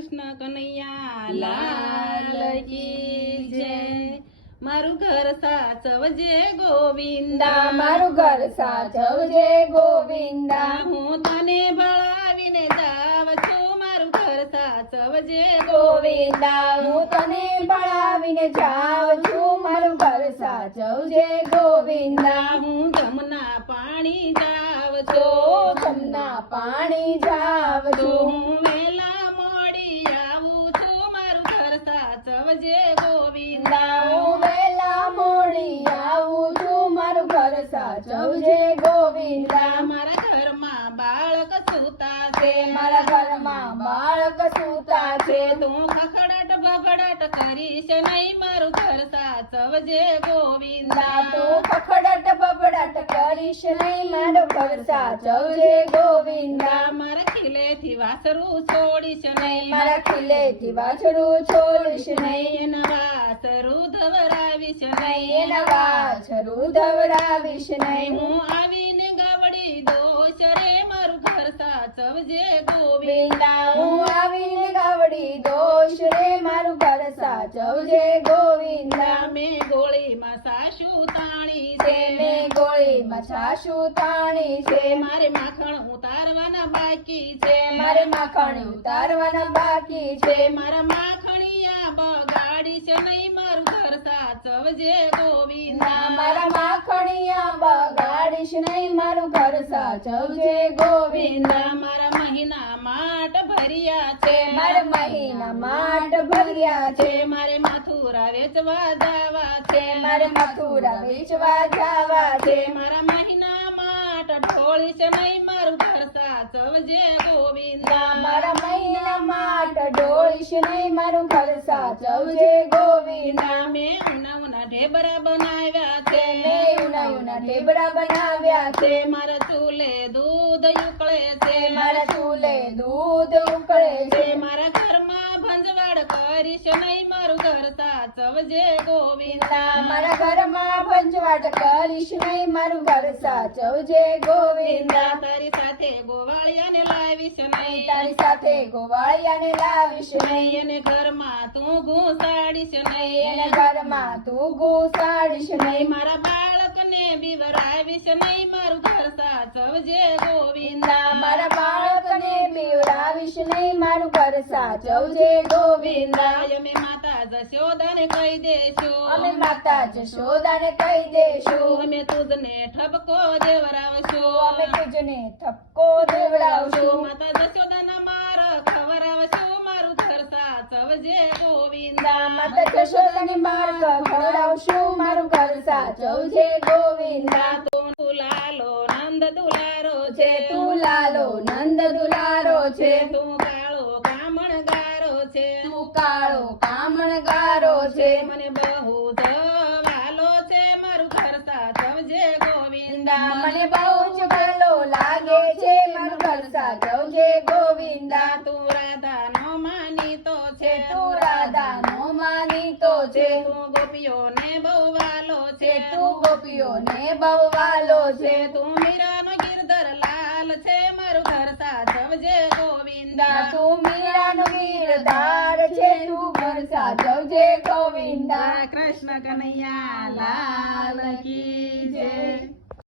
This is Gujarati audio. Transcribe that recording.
કૃષ્ણ કનૈયા લાલ કી જય। મારું ઘર સાચવજે ગોવિંદા, મારું ઘર સાચવજે ગોવિંદા। હું તને ભળાવીને જાવ છું, મારું ઘર સાચવજે ગોવિંદા હું તને ભણાવીને જાઉં છું, મારું ઘર સાચવજે ગોવિંદા। હું જમના પાણી જાવ તો છું, જમના પાણી જાવ છું, હું વેલા મોડી આવું છું, મારું ઘર સાચવજે ગોવિંદા। હું વેલા મોડી આવું છું, મારું ઘર સાચવજે ગોવિંદા। મારા ઘરમાં બાળક સૂતા છે, મારા ઘરમાં બાળક સૂતા છે, તું ખખડાટ બબડાટ કરીશ નહીં, મારું ઘર સાચવજે ગોવિંદા। તું ખખડાટ બબડાટ કરીશ નહીં, મારું ઘર સાચવજે ગોવિંદા। મારા ખીલેથી વાસરું છોડીશ નહીં, મારા ખીલેથી વાછડું છોડીશ નહીં, એના વાસરું ધવરાવીશ નહીં, એના વાછરું ધવરાવીશ નહીં। હું આવીને ગાવડી દોષ રે, મારું ઘર સાચવજે ગોવિંદા। ગોવિંદા હું આવીને ગાવડી દોષ રે, મારું ઘર સાચવજે ગોવિંદા। મેં ગોળીમાં સાસુ તાણી તે છે, મેં ગોળીમાં છાશુ તાણી છે, મારે માખણ ઉતારવાના બાકી છે, મારે માખણ ઉતારવાના બાકી છે, મારા માખણિયા બગાડીશ નહીં, મારું ઘર સાચવજે ગોવિંદા। મારા માખણિયા બગાડીશ નહીં, મારું ઘર સાચવજે ગોવિંદા। મારા મહિના માટ ભર્યા છે, મારે મહિના માટ ભર્યા છે, મારે મથુરા વેચવા જાવા છે, મારે મથુરા વેચવા જાવા છે, મારા મહિના માટ ઢોળીશ નહીં, મારું ઘર સાચવજે ગોવિંદા। મારા મહિના માટ ડોળીશ નહીં, મારું ઘર સાચવજે ગોવિંદા। મેં ઉના ઢેબરા બનાવ્યા છે, મેં ઉના ઢેબરા બનાવ્યા છે, મારા ચૂલે દૂધ ઉકળે છે, મારા ચૂલે દૂધ ઉકળે છે, મારા ઘરમાં ભંજવાડ કરીશ નહીં, મારું ઘર સાચવજે ગોવિંદા। મારા ઘરમાં પંચવાટ કરીશ નહીં, મારું ઘર સાચવજે ગોવિંદા। તારી સાથે ગોવાળિયાને લાવીશ નહીં, તારી સાથે ગોવાળિયાને લાવીશ નહીં, એને ઘરમાં તું ઘૂસાડીશ નહીં, એને ઘરમાં તું ઘૂસાડીશ નહીં, મારા બાળકને બીવરાવીશ નહીં, મારું ઘર સાચવજે ગોવિંદા। મારા બાળકને પીવડાવીશ નહીં, મારું ઘર સાચવજે ગોવિંદા। અમે માતા જશોદાને કહી દેશું, અમે માતા જશોદાને કહી દેશું, અમે તુજને ઠપકો દેવરાવશું, અમે તુજને થપકો દેવડાવશું, માતા જશોદાના માર ખવરાવશું, મારું ઘર સાચવજે ગોવિંદા। માતા જશોદાની માર્ગ ખવડાવશું, મારું ઘર સાચવજે ગોવિંદા। તું લાલો નંદ દુલારો છે તું લાલો નંદ દુલારો છે, તું કાળો કામણગારો છે, તું કાળો કામણગારો છે, મને બહુ વાલો છે, મારું ઘર સાચવજે ગોવિંદા। મને બહુ જ ભલો લાગે છે, મારું ઘર સાચવજે ગોવિંદા। તું રાધાનો માનીતો છે, તું રાધાનો માનીતો છે, તું ગોપીઓને બહુ વાલો છે, તું ગોપીઓને બહુ વાલો છે, તું મીરાનો ગિરધર લાલ છે, મારું ઘર સાચવજે ગોવિંદા। તું મીરાનો ગીરધાર છે, તું ઘર સાચવજે ગોવિંદા। કૃષ્ણ કનૈયા લાલ